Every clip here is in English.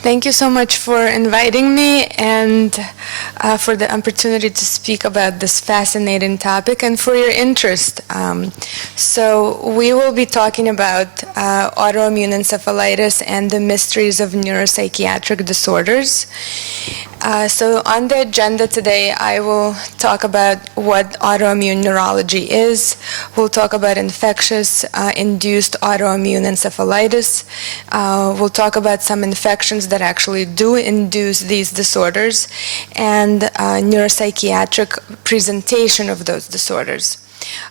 Thank you so much for inviting me and for the opportunity to speak about this fascinating topic and for your interest. So we will be talking about autoimmune encephalitis and the mysteries of neuropsychiatric disorders. So on the agenda today, I will talk about what autoimmune neurology is. We'll talk about infectious induced autoimmune encephalitis. We'll talk about some infections that actually do induce these disorders and neuropsychiatric presentation of those disorders.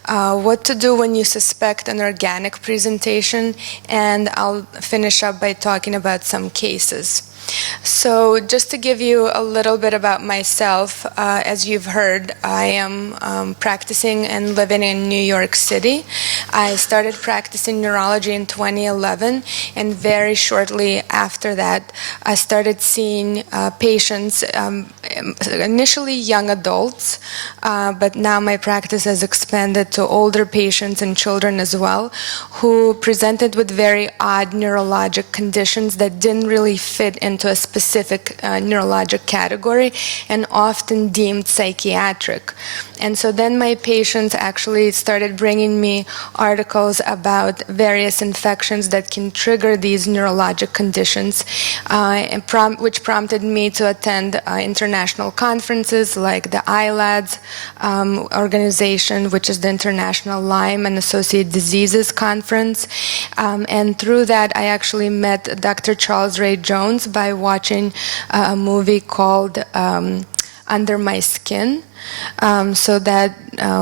What to do when you suspect an organic presentation, and I'll finish up by talking about some cases. So just to give you a little bit about myself, as you've heard, I am practicing and living in New York City. I started practicing neurology in 2011, and very shortly after that, I started seeing patients, initially young adults, but now my practice has expanded to older patients and children as well, who presented with very odd neurologic conditions that didn't really fit into a specific neurologic category and often deemed psychiatric. And so then my patients actually started bringing me articles about various infections that can trigger these neurologic conditions, which prompted me to attend international conferences like the ILADS organization, which is the International Lyme and Associated Diseases Conference. And through that, I actually met Dr. Charles Ray Jones by watching a movie called Under My Skin. So that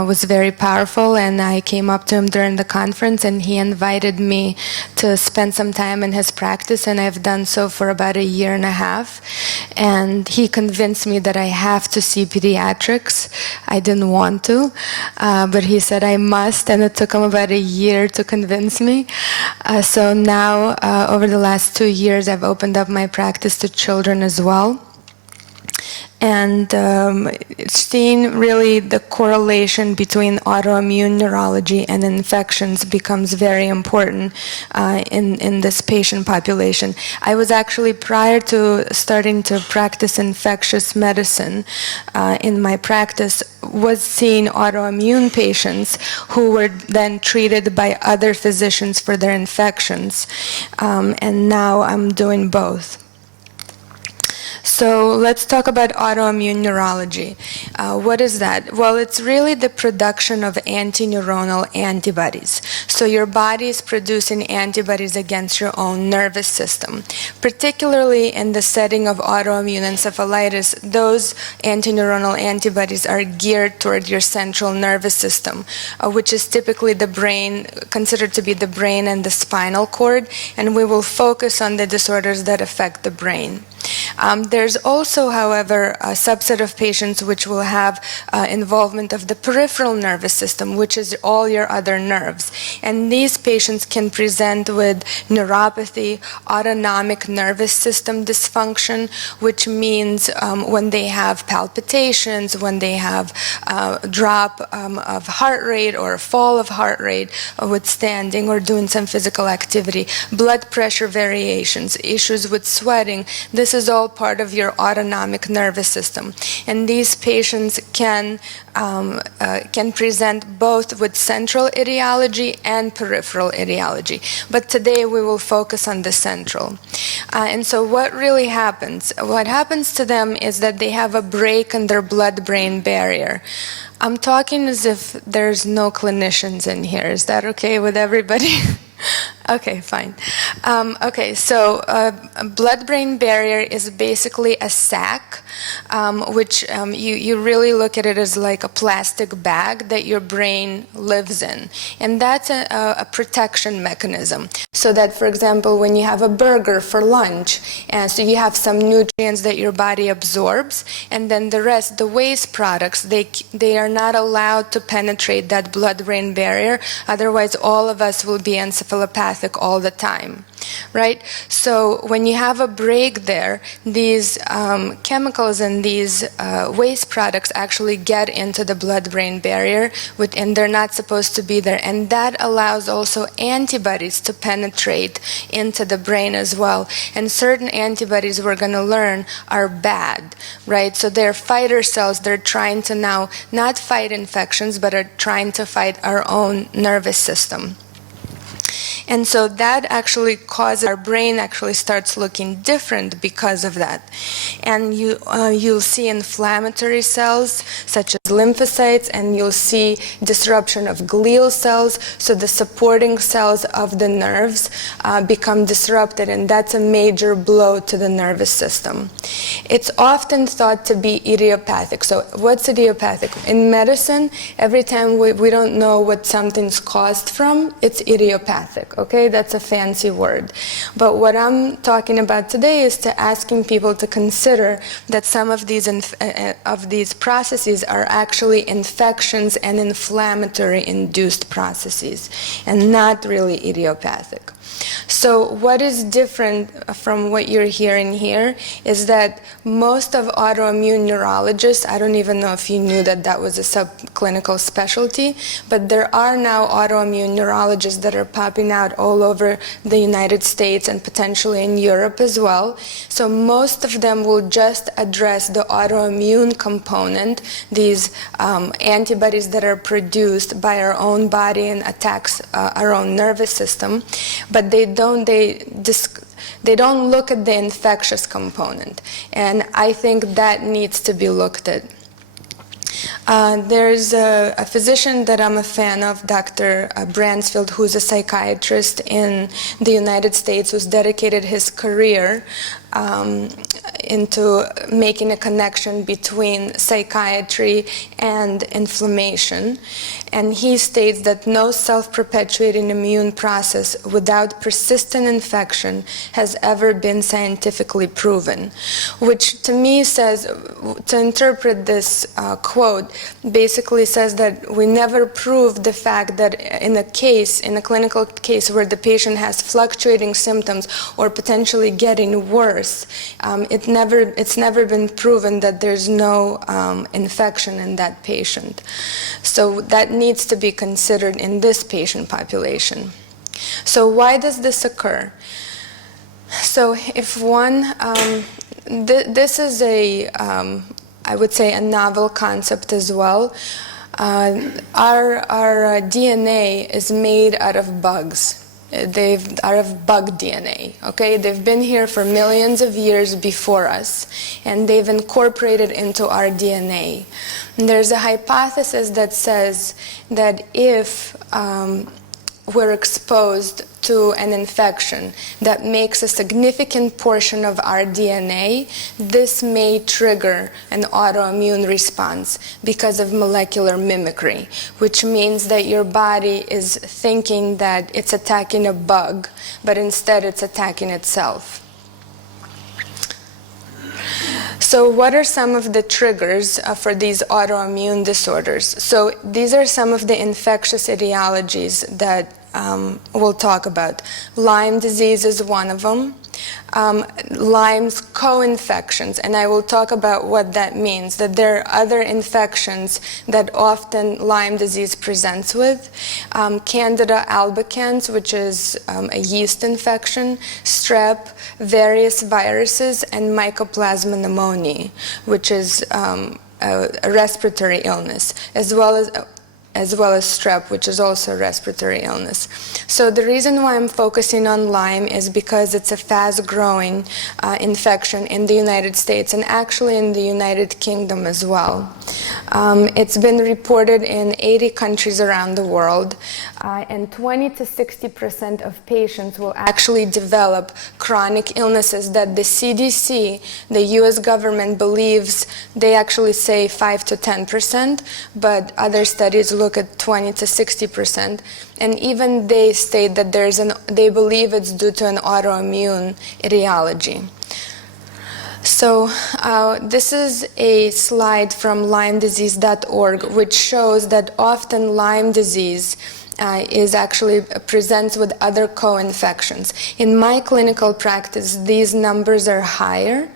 was very powerful, and I came up to him during the conference, and he invited me to spend some time in his practice, and I've done so for about 1.5 years. And he convinced me that I have to see pediatrics. I didn't want to, but he said I must, and it took him about 1 year to convince me. So now, over the last 2 years, I've opened up my practice to children as well. And seeing really the correlation between autoimmune neurology and infections becomes very important in this patient population. I was actually, prior to starting to practice infectious medicine in my practice, was seeing autoimmune patients who were then treated by other physicians for their infections. And now I'm doing both. So let's talk about autoimmune neurology. What is that? Well, it's really the production of anterneuronal antibodies. So your body is producing antibodies against your own nervous system. Particularly in the setting of autoimmune encephalitis, those anterneuronal antibodies are geared toward your central nervous system, which is typically the brain, considered to be the brain and the spinal cord, and we will focus on the disorders that affect the brain. There's also, however, a subset of patients which will have involvement of the peripheral nervous system, which is all your other nerves. And these patients can present with neuropathy, autonomic nervous system dysfunction, which means when they have palpitations, when they have drop of heart rate or fall of heart rate with standing or doing some physical activity, blood pressure variations, issues with sweating. This is all part of your autonomic nervous system. And these patients can present both with central etiology and peripheral etiology. But today we will focus on the central. And so what really happens? What happens to them is that they have a break in their blood-brain barrier. I'm talking as if there's no clinicians in here. Is that okay with everybody? Okay, fine. Okay, so a blood-brain barrier is basically a sac, which you really look at it as like a plastic bag that your brain lives in. And that's a protection mechanism. So that, for example, when you have a burger for lunch, and so you have some nutrients that your body absorbs, and then the rest, the waste products, they are not allowed to penetrate that blood-brain barrier. Otherwise, all of us will be encephalopathic all the time, right? So when you have a break there, these chemical chemicals in these waste products actually get into the blood-brain barrier, and they're not supposed to be there. And that allows also antibodies to penetrate into the brain as well. And certain antibodies, we're going to learn, are bad, right? So they're fighter cells. They're trying to now not fight infections, but are trying to fight our own nervous system. And so that actually causes our brain actually starts looking different because of that. And you'll see inflammatory cells such as lymphocytes, and you'll see disruption of glial cells. So the supporting cells of the nerves become disrupted, and that's a major blow to the nervous system. It's often thought to be idiopathic. So what's idiopathic? In medicine, every time we don't know what something's caused from, it's idiopathic. Okay, that's a fancy word. But what I'm talking about today is to asking people to consider that some of these processes are actually infections and inflammatory induced processes, and not really idiopathic. So what is different from what you're hearing here is that most of autoimmune neurologists, I don't even know if you knew that that was a subclinical specialty, but there are now autoimmune neurologists that are popping out all over the United States and potentially in Europe as well. So most of them will just address the autoimmune component, these antibodies that are produced by our own body and attacks our own nervous system, but they don't look at the infectious component, and I think that needs to be looked at. There's a physician that I'm a fan of, Dr. Bransfield, who's a psychiatrist in the United States, who's dedicated his career into making a connection between psychiatry and inflammation. And he states that no self-perpetuating immune process without persistent infection has ever been scientifically proven, which to me says, to interpret this quote, basically says that we never proved the fact that in a clinical case where the patient has fluctuating symptoms or potentially getting worse, it's never been proven that there's no infection in that patient. So that needs to be considered in this patient population. So why does this occur? So if one, this is I would say a novel concept as well. Our DNA is made out of bugs. Out of bug DNA, okay? They've been here for millions of years before us, and they've incorporated into our DNA. And there's a hypothesis that says that if we're exposed to an infection that makes a significant portion of our DNA, this may trigger an autoimmune response because of molecular mimicry, which means that your body is thinking that it's attacking a bug, but instead it's attacking itself. So what are some of the triggers for these autoimmune disorders? So these are some of the infectious etiologies that we'll talk about. Lyme disease is one of them. Lyme's co-infections, and I will talk about what that means, that there are other infections that often Lyme disease presents with. Candida albicans, which is a yeast infection, strep, various viruses, and Mycoplasma pneumoniae, which is a respiratory illness, as well as strep, which is also a respiratory illness. So the reason why I'm focusing on Lyme is because it's a fast-growing infection in the United States and actually in the United Kingdom as well. It's been reported in 80 countries around the world, and 20 to 60% of patients will actually develop chronic illnesses that the CDC, the US government, believes, they actually say 5 to 10%, but other studies look at 20 to 60%, and even they state that they believe it's due to an autoimmune etiology. So this is a slide from LymeDisease.org, which shows that often Lyme disease actually presents with other co-infections. In my clinical practice, these numbers are higher,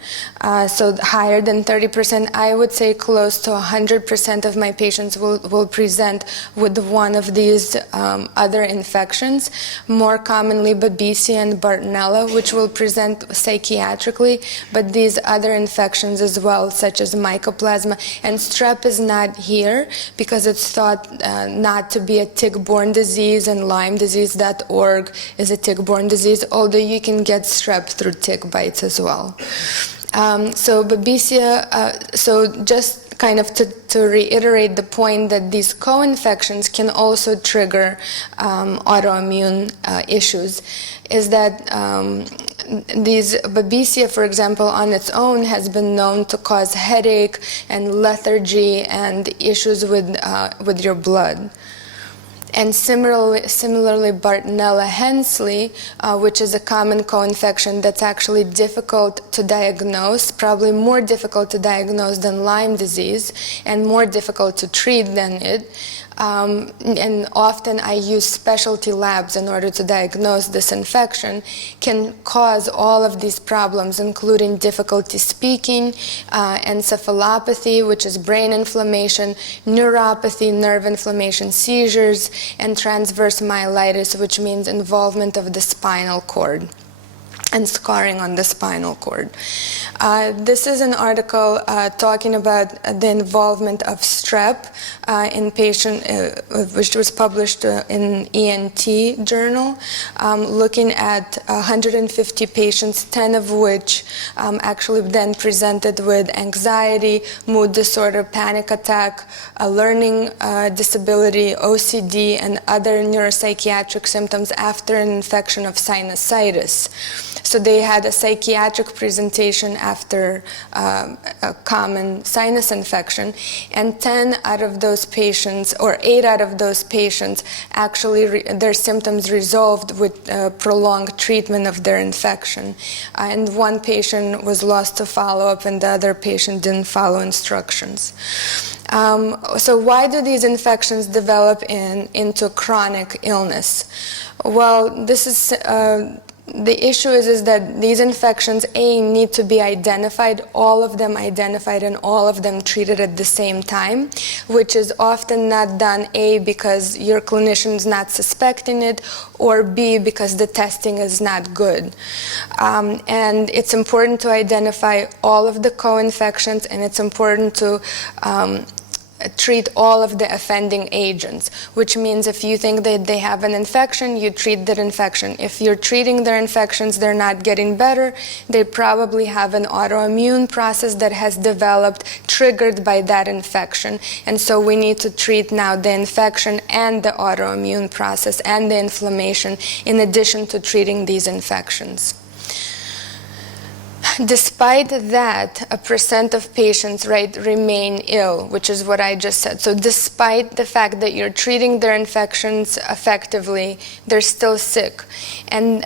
so higher than 30%. I would say close to 100% of my patients will present with one of these other infections, more commonly Babesia and Bartonella, which will present psychiatrically, but these other infections as well, such as mycoplasma. And strep is not here because it's thought not to be a tick-borne disease, and lymeDisease.org is a tick-borne disease, although you can get strep through tick bites as well. So Babesia, so just kind of to reiterate the point that these co-infections can also trigger autoimmune issues, is that these Babesia, for example, on its own has been known to cause headache and lethargy and issues with your blood. And similarly, Bartonella henselae, which is a common co-infection that's actually difficult to diagnose, probably more difficult to diagnose than Lyme disease, and more difficult to treat than it. And often I use specialty labs in order to diagnose this infection, can cause all of these problems, including difficulty speaking, encephalopathy, which is brain inflammation, neuropathy, nerve inflammation, seizures, and transverse myelitis, which means involvement of the spinal cord and scarring on the spinal cord. This is an article talking about the involvement of strep in patient, which was published in ENT Journal, looking at 150 patients, 10 of which actually then presented with anxiety, mood disorder, panic attack, a learning disability, OCD, and other neuropsychiatric symptoms after an infection of sinusitis. So they had a psychiatric presentation after a common sinus infection, and 10 out of those patients, or 8 out of those patients, actually their symptoms resolved with prolonged treatment of their infection. And one patient was lost to follow-up, and the other patient didn't follow instructions. So why do these infections develop into chronic illness? Well, this is the issue is that these infections, need to be identified, all of them identified and all of them treated at the same time, which is often not done, because your clinician is not suspecting it, or B, because the testing is not good. And it's important to identify all of the co-infections, and it's important to treat all of the offending agents, which means if you think that they have an infection, you treat that infection. If you're treating their infections, they're not getting better, they probably have an autoimmune process that has developed triggered by that infection. And so we need to treat now the infection and the autoimmune process and the inflammation in addition to treating these infections. Despite that, a percent of patients, remain ill, which is what I just said. So despite the fact that you're treating their infections effectively, they're still sick. And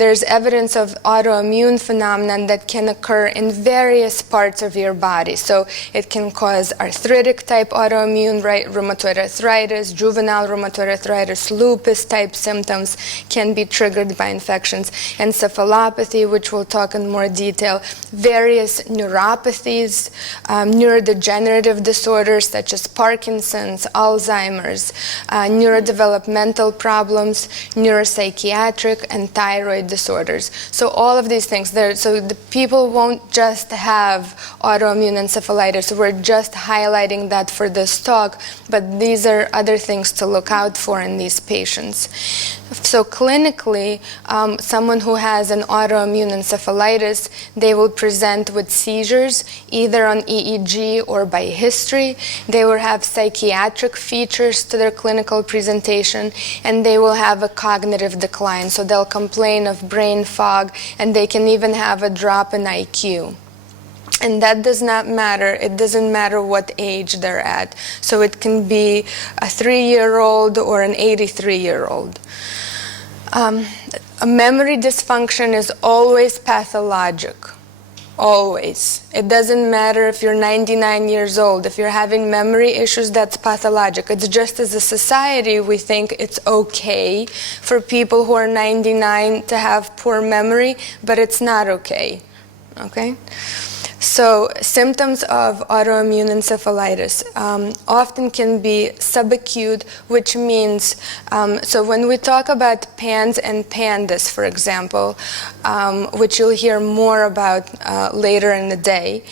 there's evidence of autoimmune phenomenon that can occur in various parts of your body. So it can cause arthritic type autoimmune, rheumatoid arthritis, juvenile rheumatoid arthritis, lupus type symptoms can be triggered by infections, encephalopathy, which we'll talk in more detail, various neuropathies, neurodegenerative disorders such as Parkinson's, Alzheimer's, neurodevelopmental problems, neuropsychiatric, and thyroid disorders. So all of these things, so the people won't just have autoimmune encephalitis. We're just highlighting that for this talk, but these are other things to look out for in these patients. So clinically, someone who has an autoimmune encephalitis, they will present with seizures, either on EEG or by history. They will have psychiatric features to their clinical presentation, and they will have a cognitive decline. So they'll complain of brain fog, and they can even have a drop in IQ. And that does not matter. It doesn't matter what age they're at. So it can be a 3-year-old or an 83-year-old. A memory dysfunction is always pathologic. Always. It doesn't matter if you're 99 years old. If you're having memory issues, that's pathologic. It's just as a society, we think it's okay for people who are 99 to have poor memory, but it's not okay. Okay? So symptoms of autoimmune encephalitis often can be subacute, which means, so when we talk about PANS and PANDAS, for example, which you'll hear more about later in the day,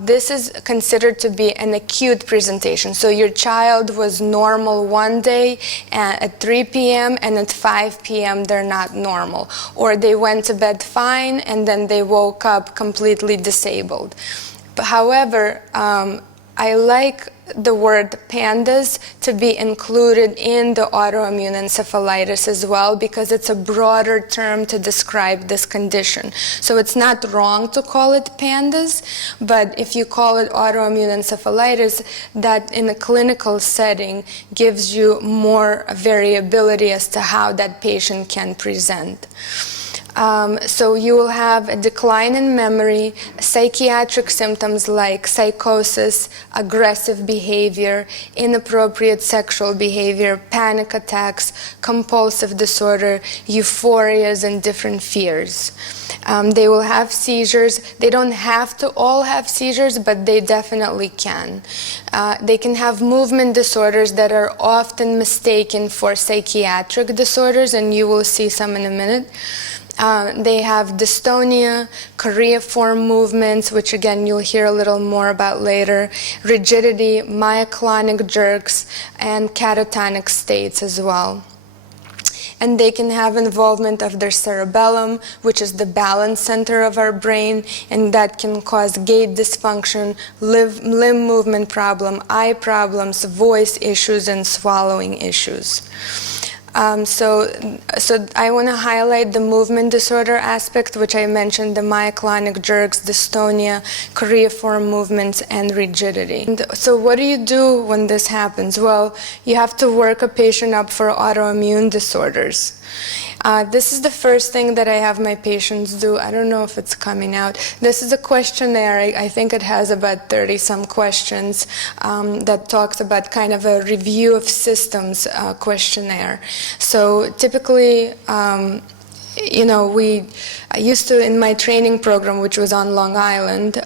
this is considered to be an acute presentation. So your child was normal one day at 3 p.m. and at 5 p.m. they're not normal. Or they went to bed fine and then they woke up completely disabled. But however, I like the word PANDAS to be included in the autoimmune encephalitis as well, because it's a broader term to describe this condition. So it's not wrong to call it PANDAS, but if you call it autoimmune encephalitis, that in a clinical setting gives you more variability as to how that patient can present. So you will have a decline in memory, psychiatric symptoms like psychosis, aggressive behavior, inappropriate sexual behavior, panic attacks, compulsive disorder, euphorias, and different fears. They will have seizures. They don't have to all have seizures, but they definitely can. They can have movement disorders that are often mistaken for psychiatric disorders, and you will see some in a minute. They have dystonia, choreiform movements, which again you'll hear a little more about later, rigidity, myoclonic jerks, and catatonic states as well. And they can have involvement of their cerebellum, which is the balance center of our brain, and that can cause gait dysfunction, limb movement problem, eye problems, voice issues, and swallowing issues. So I want to highlight the movement disorder aspect, which I mentioned, the myoclonic jerks, dystonia, choreiform movements, and rigidity. And so what do you do when this happens? Well, you have to work a patient up for autoimmune disorders. This is the first thing that I have my patients do. I don't know if it's coming out. This is a questionnaire. I think it has about 30-some questions that talks about kind of a review of systems questionnaire. So typically, you know, I used to, in my training program, which was on Long Island,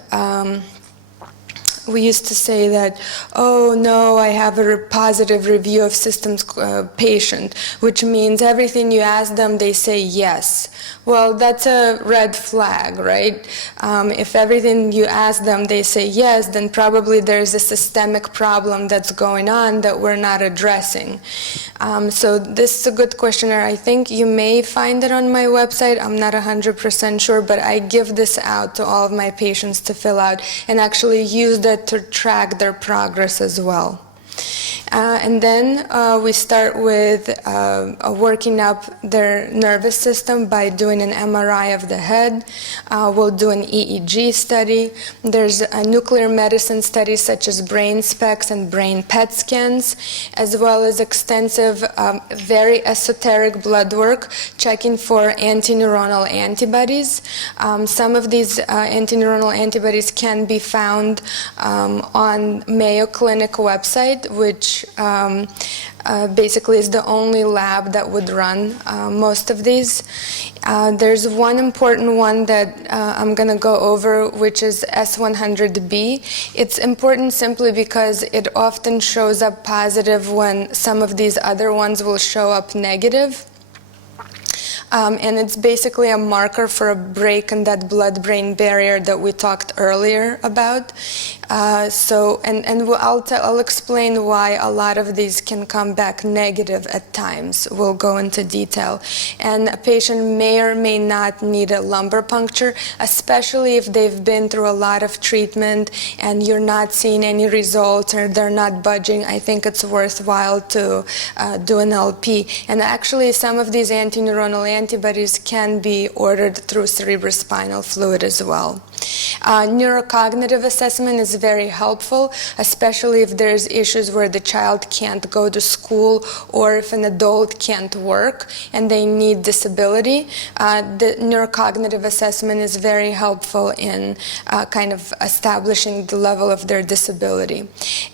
we used to say that, oh no, I have a positive review of systems patient, which means everything you ask them, they say yes. Well, that's a red flag, right? If everything you ask them, they say yes, then probably there's a systemic problem that's going on that we're not addressing. So this is a good questionnaire. I think you may find it on my website. I'm not 100% sure, but I give this out to all of my patients to fill out and actually use that to track their progress as well. And then we start with working up their nervous system by doing an MRI of the head. We'll do an EEG study. There's nuclear medicine studies such as brain specs and brain PET scans, as well as extensive, very esoteric blood work checking for anterneuronal antibodies. Some of these anterneuronal antibodies can be found on Mayo Clinic website, which basically is the only lab that would run most of these. There's one important one that I'm going to go over, which is S100B. It's important simply because it often shows up positive when some of these other ones will show up negative. And it's basically a marker for a break in that blood-brain barrier that we talked earlier about. I'll explain why a lot of these can come back negative at times. We'll go into detail. And a patient may or may not need a lumbar puncture, especially if they've been through a lot of treatment and you're not seeing any results or they're not budging. I think it's worthwhile to do an LP. And actually, some of these anterneuronal antibodies can be ordered through cerebrospinal fluid as well. Neurocognitive assessment is very helpful, especially if there's issues where the child can't go to school or if an adult can't work and they need disability. The neurocognitive assessment is very helpful in kind of establishing the level of their disability.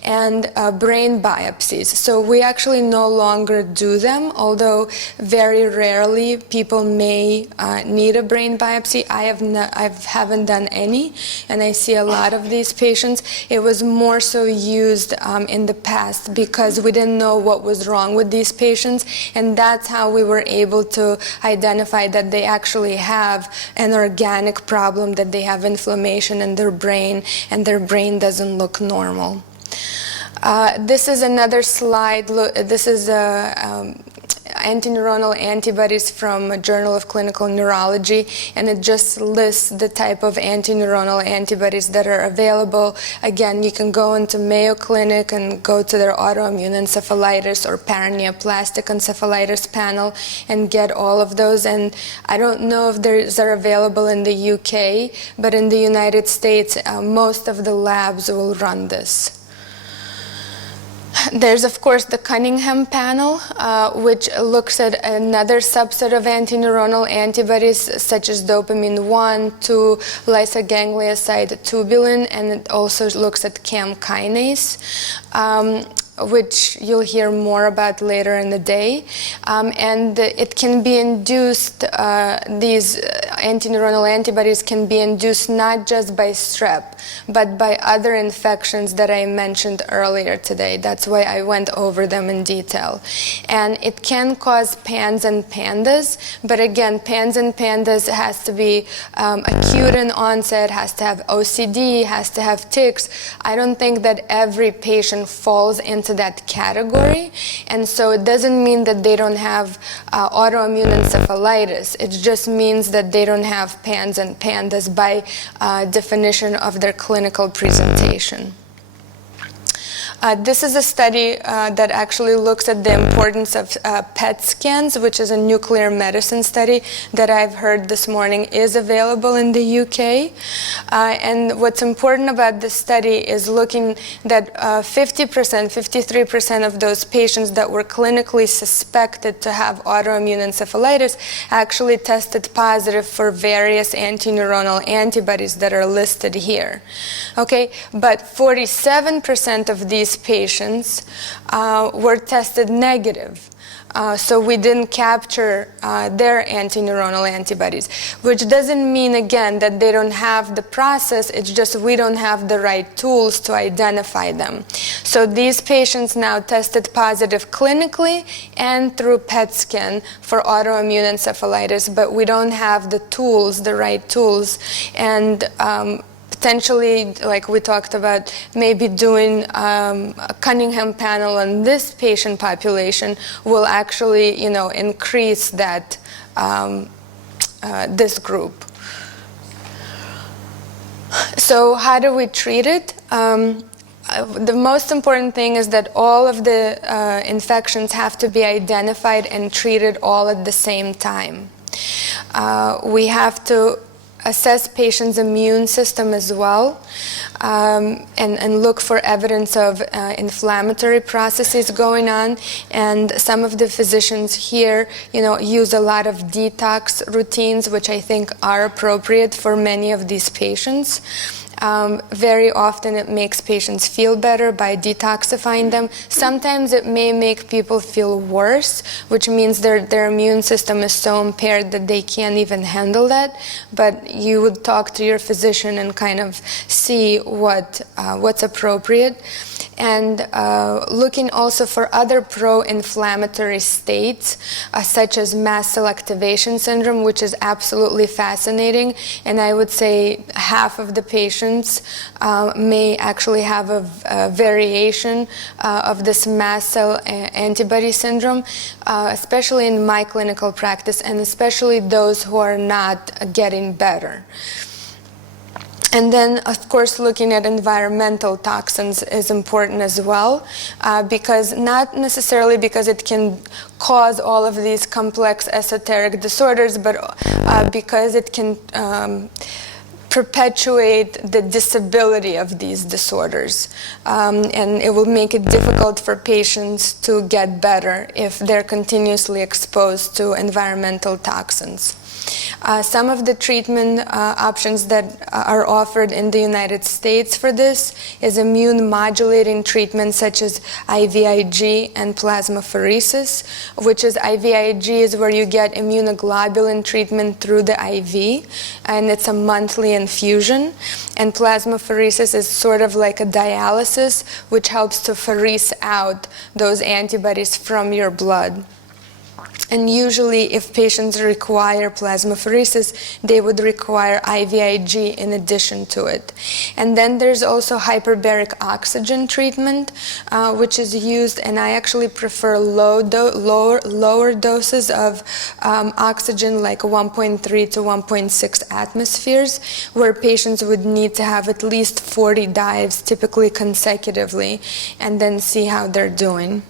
And brain biopsies. So we actually no longer do them, although very rarely people may need a brain biopsy. I haven't done any, and I see a lot of these patients. It was more so used in the past because we didn't know what was wrong with these patients, and that's how we were able to identify that they actually have an organic problem, that they have inflammation in their brain, and their brain doesn't look normal. This is another slide. This is Interneuronal antibodies from a Journal of Clinical Neurology, and it just lists the type of antineuronal antibodies that are available. Again, you can go into Mayo Clinic and go to their autoimmune encephalitis or paraneoplastic encephalitis panel and get all of those. And I don't know if they're available in the UK, but in the United States, most of the labs will run this. There's, of course, the Cunningham panel, which looks at another subset of antineuronal antibodies, such as dopamine 1, 2, lysoganglioside tubulin, and it also looks at CAM kinase, which you'll hear more about later in the day. And it can be induced, these antineuronal antibodies can be induced not just by strep, but by other infections that I mentioned earlier today. That's why I went over them in detail. And it can cause PANS and PANDAS, but again, PANS and PANDAS has to be acute in onset, has to have OCD, has to have tics. I don't think that every patient falls into that category, and so it doesn't mean that they don't have autoimmune encephalitis. It just means that they don't have PANS and PANDAS by definition of their clinical presentation. This is a study that actually looks at the importance of PET scans, which is a nuclear medicine study that I've heard this morning is available in the UK. And what's important about this study is looking that 50%, 53% of those patients that were clinically suspected to have autoimmune encephalitis actually tested positive for various antineuronal antibodies that are listed here. Okay, but 47% of these patients were tested negative. So we didn't capture their antineuronal antibodies, which doesn't mean, again, that they don't have the process. It's just we don't have the right tools to identify them. So these patients now tested positive clinically and through PET scan for autoimmune encephalitis, but we don't have the tools, the right tools. And potentially, like we talked about, maybe doing a Cunningham panel on this patient population will actually, increase that this group. So how do we treat it? The most important thing is that all of the infections have to be identified and treated all at the same time. We have to assess patients' immune system as well, and look for evidence of inflammatory processes going on. And some of the physicians here, use a lot of detox routines, which I think are appropriate for many of these patients. Very often it makes patients feel better by detoxifying them. Sometimes it may make people feel worse, which means their immune system is so impaired that they can't even handle that. But you would talk to your physician and kind of see what's appropriate. And looking also for other pro-inflammatory states, such as mast cell activation syndrome, which is absolutely fascinating. And I would say half of the patients may actually have a variation of this mast cell antibody syndrome, especially in my clinical practice, and especially those who are not getting better. And then, of course, looking at environmental toxins is important as well, because not necessarily because it can cause all of these complex esoteric disorders, but because it can perpetuate the disability of these disorders. And it will make it difficult for patients to get better if they're continuously exposed to environmental toxins. Some of the treatment options that are offered in the United States for this is immune modulating treatment such as IVIG and plasmapheresis, which is IVIG is where you get immunoglobulin treatment through the IV, and it's a monthly infusion. And plasmapheresis is sort of like a dialysis, which helps to pherese out those antibodies from your blood. And usually, if patients require plasmapheresis, they would require IVIG in addition to it. And then there's also hyperbaric oxygen treatment, which is used, and I actually prefer lower doses of oxygen, like 1.3 to 1.6 atmospheres, where patients would need to have at least 40 dives, typically consecutively, and then see how they're doing.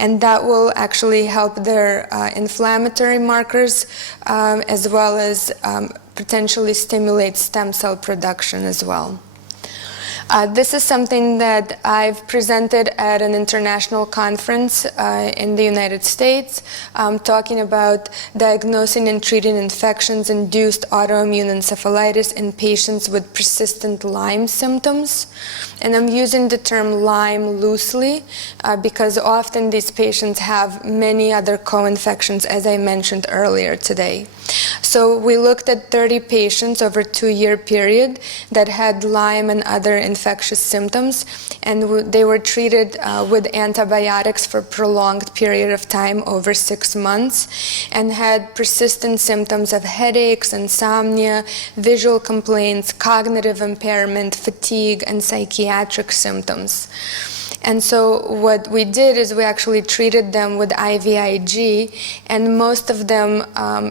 And that will actually help their inflammatory markers as well as potentially stimulate stem cell production as well. This is something that I've presented at an international conference in the United States, talking about diagnosing and treating infections-induced autoimmune encephalitis in patients with persistent Lyme symptoms. And I'm using the term Lyme loosely because often these patients have many other co-infections, as I mentioned earlier today. So we looked at 30 patients over a 2-year period that had Lyme and other infectious symptoms, and they were treated with antibiotics for a prolonged period of time, over 6 months, and had persistent symptoms of headaches, insomnia, visual complaints, cognitive impairment, fatigue, and psychiatric symptoms. And so what we did is we actually treated them with IVIG, and most of them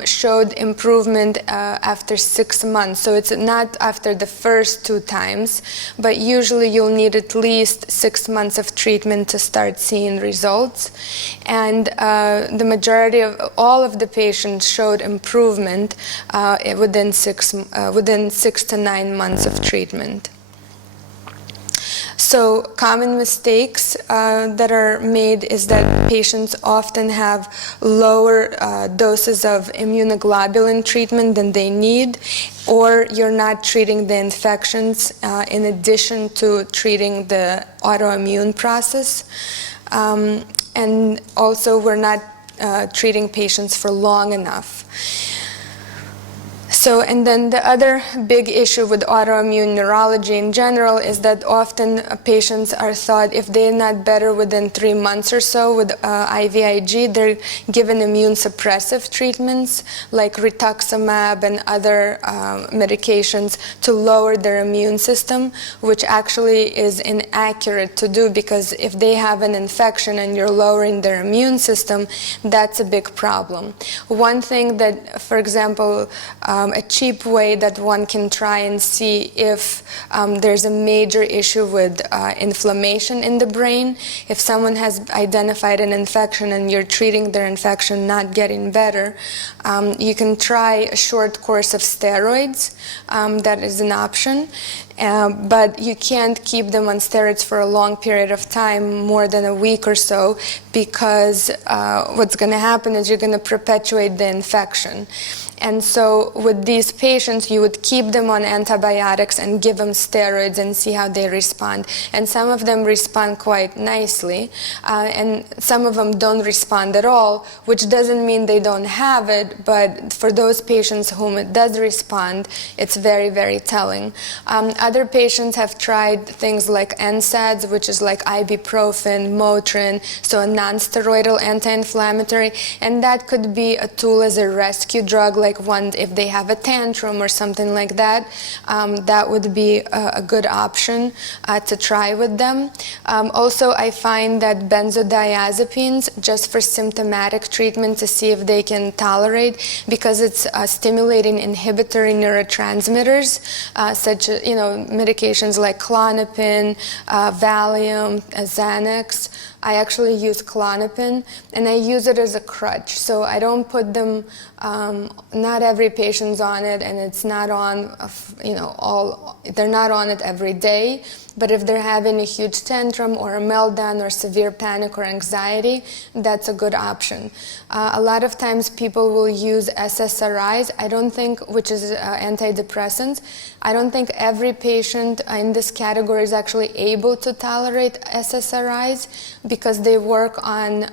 showed improvement after 6 months. So it's not after the first 2 times, but usually you'll need at least 6 months of treatment to start seeing results. And the majority of all of the patients showed improvement within 6 to 9 months of treatment. So common mistakes that are made is that patients often have lower doses of immunoglobulin treatment than they need, or you're not treating the infections in addition to treating the autoimmune process. And also we're not treating patients for long enough. So, and then the other big issue with autoimmune neurology in general is that often patients are thought if they're not better within 3 months or so with IVIG, they're given immune suppressive treatments like rituximab and other medications to lower their immune system, which actually is inaccurate to do, because if they have an infection and you're lowering their immune system, that's a big problem. One thing that, for example, a cheap way that one can try and see if there's a major issue with inflammation in the brain. If someone has identified an infection and you're treating their infection not getting better, you can try a short course of steroids. That is an option. But you can't keep them on steroids for a long period of time, more than a week or so, because what's going to happen is you're going to perpetuate the infection. And so with these patients, you would keep them on antibiotics and give them steroids and see how they respond. And some of them respond quite nicely, and some of them don't respond at all, which doesn't mean they don't have it, but for those patients whom it does respond, it's very, very telling. Other patients have tried things like NSAIDs, which is like ibuprofen, Motrin, so a non-steroidal anti-inflammatory, and that could be a tool as a rescue drug, like one if they have a tantrum or something like that. That would be a good option to try with them. Also, I find that benzodiazepines, just for symptomatic treatment to see if they can tolerate, because it's stimulating inhibitory neurotransmitters, such as medications like Klonopin, Valium, Xanax. I actually use Klonopin, and I use it as a crutch. So I don't put them, not every patient's on it, and it's not on, they're not on it every day. But if they're having a huge tantrum or a meltdown or severe panic or anxiety, that's a good option. A lot of times people will use SSRIs, which is antidepressants. I don't think every patient in this category is actually able to tolerate SSRIs because they work on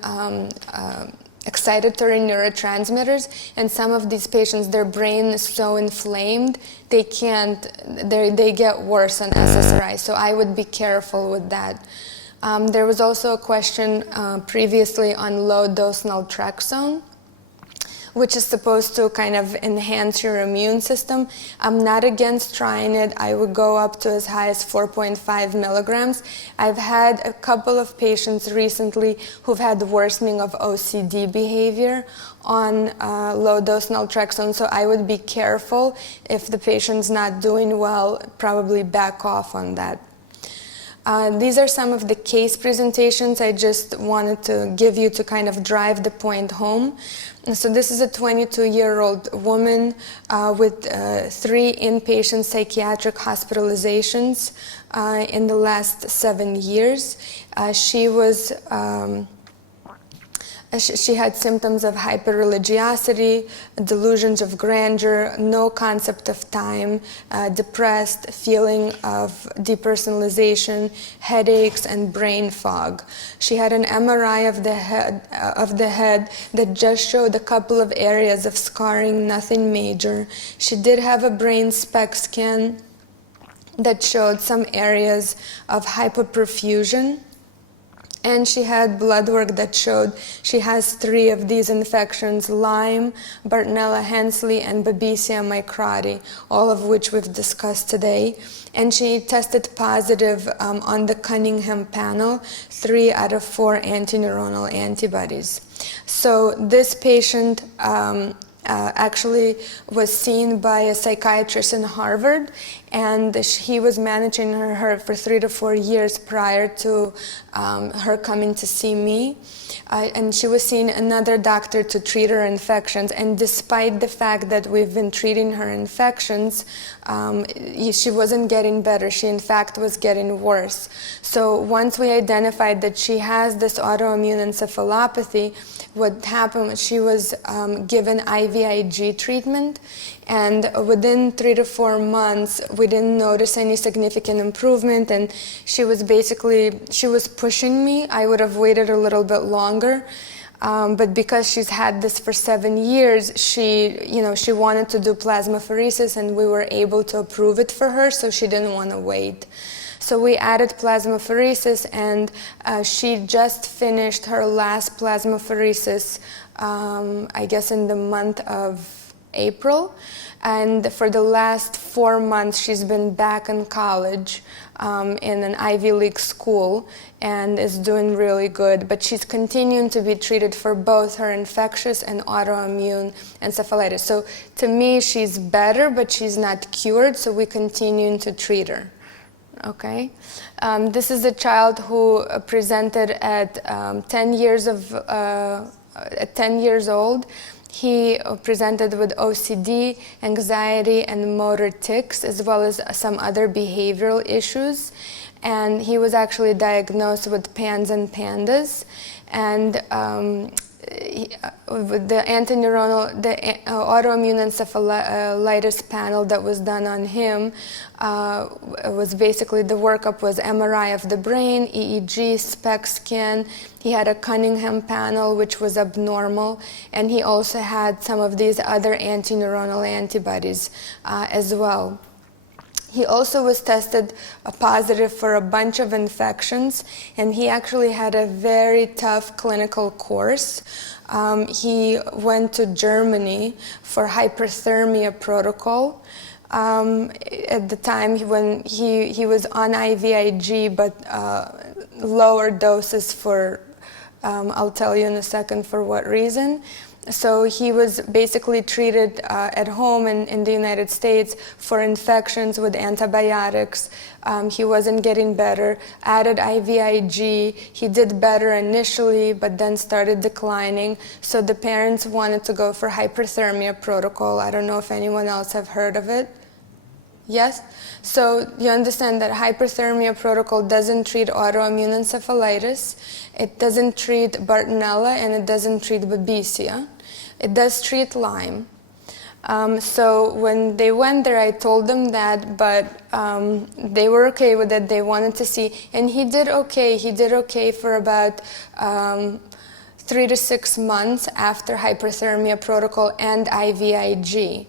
excitatory neurotransmitters, and some of these patients, their brain is so inflamed, they get worse on SSRI. So I would be careful with that. There was also a question previously on low-dose naltrexone, which is supposed to kind of enhance your immune system. I'm not against trying it. I would go up to as high as 4.5 milligrams. I've had a couple of patients recently who've had worsening of OCD behavior on low-dose naltrexone, so I would be careful. If the patient's not doing well, probably back off on that. These are some of the case presentations I just wanted to give you to kind of drive the point home. And so this is a 22-year-old woman with 3 inpatient psychiatric hospitalizations in the last 7 years. She had symptoms of hyperreligiosity, delusions of grandeur, no concept of time, depressed, feeling of depersonalization, headaches, and brain fog. She had an MRI of the head that just showed a couple of areas of scarring, nothing major. She did have a brain SPECT scan that showed some areas of hypoperfusion. And she had blood work that showed she has 3 of these infections: Lyme, Bartonella, henselae, and Babesia microti, all of which we've discussed today. And she tested positive on the Cunningham panel, 3 out of 4 antineuronal antibodies. So this patient actually was seen by a psychiatrist in Harvard, and he was managing her for 3 to 4 years prior to her coming to see me. And she was seeing another doctor to treat her infections, and despite the fact that we've been treating her infections, she wasn't getting better. She in fact was getting worse. So once we identified that she has this autoimmune encephalopathy, what happened was she was given IVIG treatment, and within 3 to 4 months we didn't notice any significant improvement, and she was pushing me. I would have waited a little bit longer, but because she's had this for 7 years, she wanted to do plasmapheresis, and we were able to approve it for her, so she didn't want to wait. So we added plasmapheresis, and she just finished her last plasmapheresis, I guess in the month of April. And for the last 4 months, she's been back in college in an Ivy League school and is doing really good. But she's continuing to be treated for both her infectious and autoimmune encephalitis. So to me, she's better, but she's not cured, so we continue to treat her. Okay, this is a child who presented at 10 years old. He presented with OCD, anxiety, and motor tics, as well as some other behavioral issues. And he was actually diagnosed with PANS and PANDAS. And with the Interneuronal, the autoimmune encephalitis panel that was done on him was basically, the workup was MRI of the brain, EEG, SPECT scan. He had a Cunningham panel, which was abnormal, and he also had some of these other antineuronal antibodies as well. He also was tested positive for a bunch of infections, and he actually had a very tough clinical course. He went to Germany for hyperthermia protocol. At the time when he was on IVIG, but lower doses for, I'll tell you in a second for what reason. So he was basically treated at home in the United States for infections with antibiotics. He wasn't getting better, added IVIG. He did better initially, but then started declining. So the parents wanted to go for hyperthermia protocol. I don't know if anyone else have heard of it. Yes? So you understand that hyperthermia protocol doesn't treat autoimmune encephalitis, it doesn't treat Bartonella, and it doesn't treat Babesia. It does treat Lyme. So when they went there, I told them that, but they were okay with it. They wanted to see, and he did okay. He did okay for about 3 to 6 months after hyperthermia protocol and IVIG.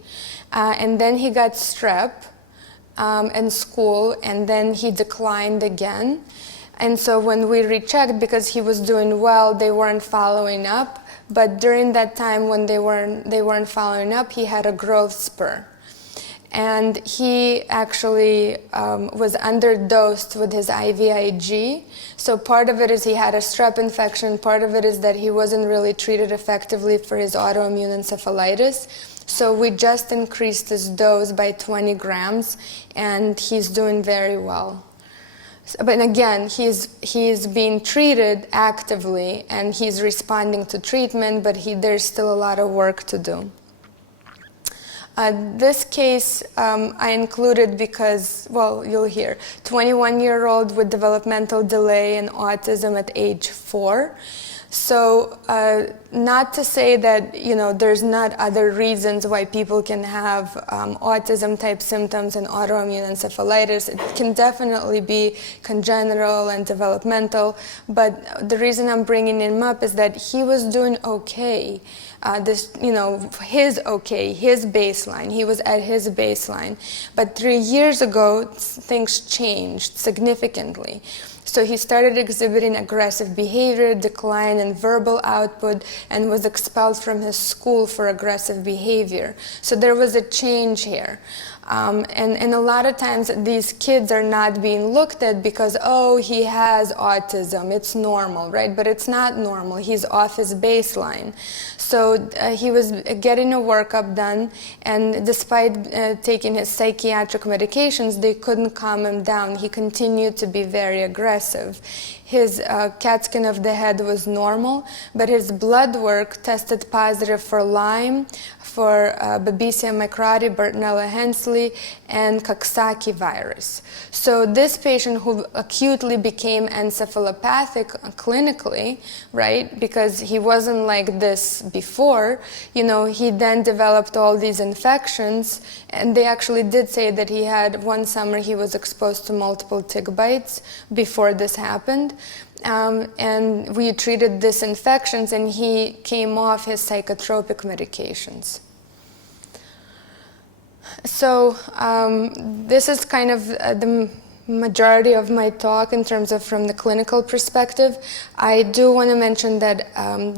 And then he got strep in school, and then he declined again. And so when we rechecked, because he was doing well, they weren't following up. But during that time when they weren't following up, he had a growth spur. And he actually was underdosed with his IVIG. So part of it is he had a strep infection. Part of it is that he wasn't really treated effectively for his autoimmune encephalitis. So we just increased his dose by 20 grams, and he's doing very well. But again, he's being treated actively, and he's responding to treatment, but there's still a lot of work to do. This case I included because, well, you'll hear, 21-year-old with developmental delay and autism at age 4. So not to say that, there's not other reasons why people can have autism-type symptoms and autoimmune encephalitis. It can definitely be congenital and developmental, but the reason I'm bringing him up is that he was doing okay. His baseline. He was at his baseline. But 3 years ago, things changed significantly. So he started exhibiting aggressive behavior, decline in verbal output, and was expelled from his school for aggressive behavior. So there was a change here. And a lot of times these kids are not being looked at because, oh, he has autism, it's normal, right? But it's not normal. He's off his baseline. So he was getting a workup done, and despite taking his psychiatric medications, they couldn't calm him down. He continued to be very aggressive. His CAT scan of the head was normal, but his blood work tested positive for Lyme, for Babesia microti, Bartonella henselae, and Coxsackie virus. So this patient who acutely became encephalopathic clinically, right, because he wasn't like this before, he then developed all these infections, and they actually did say that he had one summer he was exposed to multiple tick bites before this happened. And we treated these infections, and he came off his psychotropic medications. So this is kind of the majority of my talk in terms of from the clinical perspective. I do want to mention that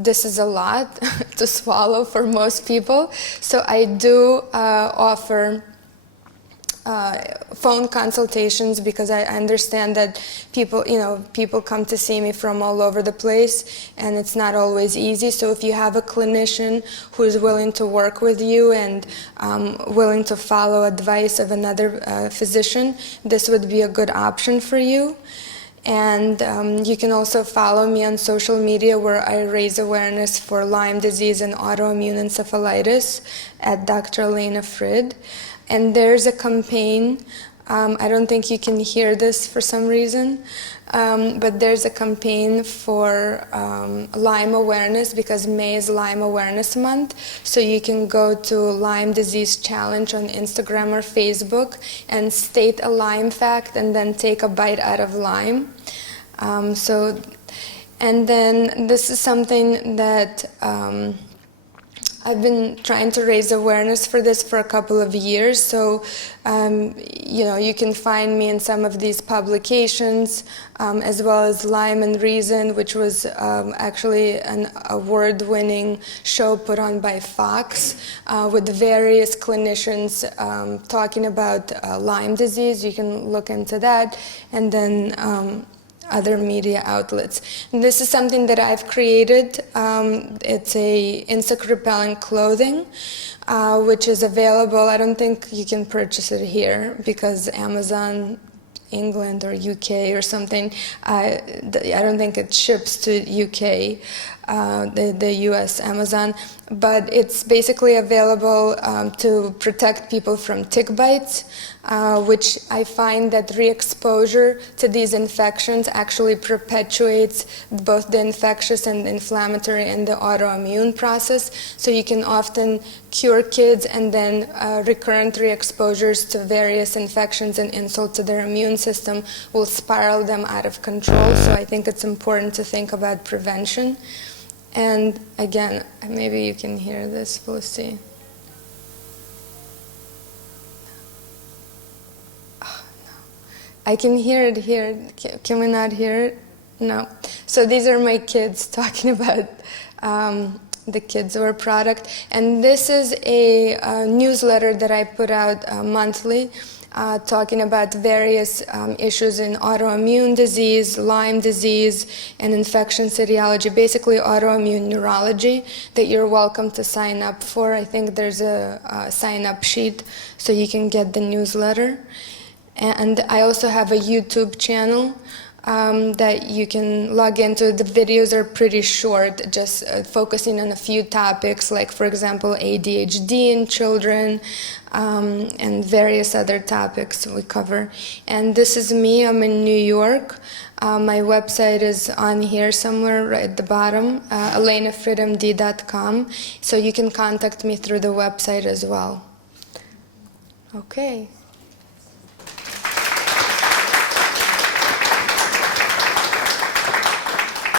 this is a lot to swallow for most people. So I do offer phone consultations because I understand that people come to see me from all over the place, and it's not always easy. So if you have a clinician who is willing to work with you and willing to follow advice of another physician, this would be a good option for you. And you can also follow me on social media, where I raise awareness for Lyme disease and autoimmune encephalitis at Dr. Elena Frid. And there's a campaign, I don't think you can hear this for some reason, but there's a campaign for Lyme Awareness, because May is Lyme Awareness Month. So you can go to Lyme Disease Challenge on Instagram or Facebook and state a Lyme fact and then take a bite out of Lyme. And then this is something that I've been trying to raise awareness for this for a couple of years. So, you can find me in some of these publications, as well as Lyme and Reason, which was actually an award-winning show put on by Fox with various clinicians talking about Lyme disease. You can look into that. And then other media outlets. And this is something that I've created. It's a insect repellent clothing, which is available. I don't think you can purchase it here because Amazon England or UK or something, I don't think it ships to UK, the US Amazon, but it's basically available to protect people from tick bites, which I find that re-exposure to these infections actually perpetuates both the infectious and the inflammatory and the autoimmune process. So you can often cure kids, and then recurrent re-exposures to various infections and insult to their immune system will spiral them out of control. So I think it's important to think about prevention. And again, maybe you can hear this, we'll see. Oh, no. I can hear it here. Can we not hear it? No. So these are my kids talking about the KidsWear product. And this is a newsletter that I put out monthly, talking about various issues in autoimmune disease, Lyme disease, and infection etiology, basically autoimmune neurology, that you're welcome to sign up for. I think there's a sign-up sheet so you can get the newsletter. And I also have a YouTube channel that you can log into. The videos are pretty short, just focusing on a few topics, like, for example, ADHD in children, and various other topics we cover. And this is me. I'm in New York. My website is on here somewhere right at the bottom, elenafridmd.com. So you can contact me through the website as well. Okay.